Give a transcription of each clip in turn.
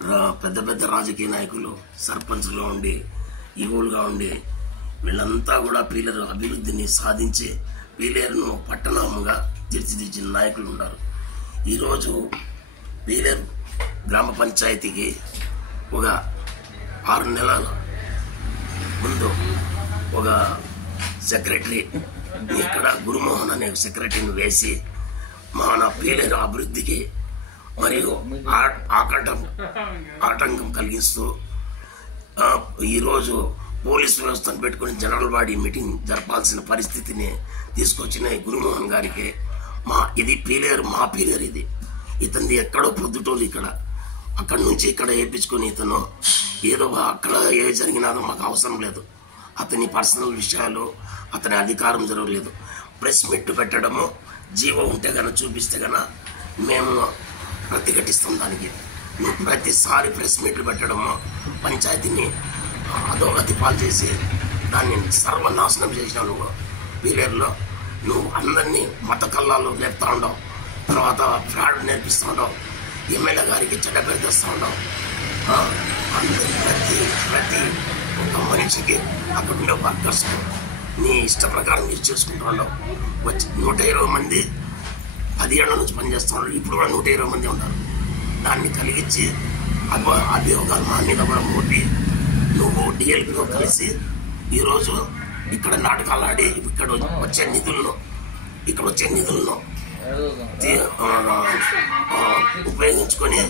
పెద్ద పెద్ద రాజకీయ నాయకులు సర్పంచ్గా ఉండి ఈవోలుగా ఉండి వీళ్ళంతా కూడా పీలేరు అభివృద్ధిని సాధించి పీలేరును పట్టణముగా తీర్చిదిద్దిన నాయకులు ఉన్నారు. ఈరోజు పీలేరు గ్రామ పంచాయతీకి ఒక 6 నెలల ముందు ఒక సెక్రటరీ ఇక్కడ గురుమోహన్ అనే సెక్రటరీని వేసి మన పీలేరు అభివృద్ధికి మరియు ఆటంకం కలిగిస్తూ ఈరోజు పోలీసు వ్యవస్థను పెట్టుకుని జనరల్ బాడీ మీటింగ్ జరపాల్సిన పరిస్థితిని తీసుకొచ్చిన గురుమోహన్ గారికి ఇది పీలేరు, మా పీలేరు ఇది. ఇతనిది ఎక్కడో పొద్దుటోళ్ళు ఇక్కడ, అక్కడి నుంచి ఇక్కడ వేయించుకొని ఇతను ఏదో అక్కడ ఏ జరిగినాదో మాకు అవసరం లేదు. అతని పర్సనల్ విషయాలు, అతని అధికారం జరగలేదు. ప్రెస్ మీట్ పెట్టడము, జీవో ఉంటే గన చూపిస్తే గన మేము ప్రతిఘటిస్తాం దానికి. నువ్వు ప్రతిసారి ప్రెస్ మీట్లు పెట్టడము, పంచాయతీని అధోగతి పాలు చేసి దాన్ని సర్వనాశనం చేసినావు. నువ్వు పీలేరులో నువ్వు అందరినీ మత కల్లాలు లేపుతా ఉండవు, తర్వాత ఫ్రాడ్ నేర్పిస్తూ ఉండవు, ఎమ్మెల్యే గారికి చెడ్డ పేరు తెస్తూ ఉండవు. ప్రతి ఒక్క మనిషికి అక్కడ ఉండే వర్కర్స్ నీ ఇష్ట ప్రకారం మీరు చేసుకుంటూ ఉండవు. వచ్చి 120 మంది 10 ఏళ్ల నుంచి పనిచేస్తున్నారు. ఇప్పుడు కూడా 120 మంది ఉన్నారు. దాన్ని కలిగించి అభియోగాలు మా మీద కూడా మోపి నువ్వు డిఎల్పీతో కలిసి ఈరోజు ఇక్కడ నాటకాలు ఆడి ఇక్కడ వచ్చే నిధులను ఉపయోగించుకొని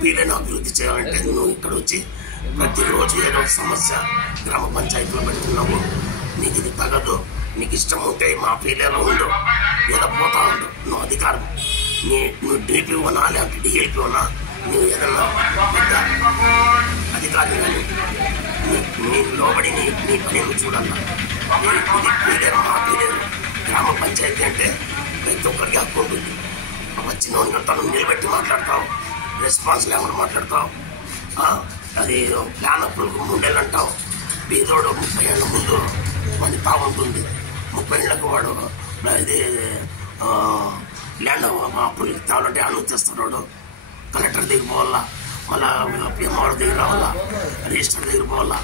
పీలేరును అభివృద్ధి చేయాలంటే నువ్వు ఇక్కడ వచ్చి ప్రతిరోజు ఏదో సమస్య గ్రామ పంచాయతీలో పెడుతున్నావు. నీకు ఇది తగదు, నీకు ఇష్టం ఉంటే మా పీలేరులో ఉండు, ఏదో పోతా ఉండు. నువ్వు అధికారం నువ్వు డిపి ఉన్నా లేకపోతే డిఎల్పీ ఉన్నా, నువ్వు ఏదన్నా పెద్ద అధికారి కానీ నీ లోబడి నీ పని నువ్వు చూడాలా. ఇది పీలేరు, మా పీలేరు. గ్రామ పంచాయతీ అంటే ప్రతి ఒక్కరికి హక్కు ఉంటుంది. వచ్చిన తను నిలబెట్టి మాట్లాడతావు, రెస్పాన్స్ లేకుండా మాట్లాడతావు. అది ప్లాన్ అప్పుడు 3 ఏళ్ళు అంటావు. బీదోడు 30 ఏళ్ళ ముందు వాడి తాగుంటుంది. 30 ఏళ్ళకు వాడు ఇది ల్యాండ్ అప్పుడు తావాలంటే అనుమతిస్తున్నాడు. కలెక్టర్ దగ్గర పోవాలా, మళ్ళా పిఎంఆర్ దగ్గర రావాలా, రిజిస్టర్ దగ్గర పోవాలా.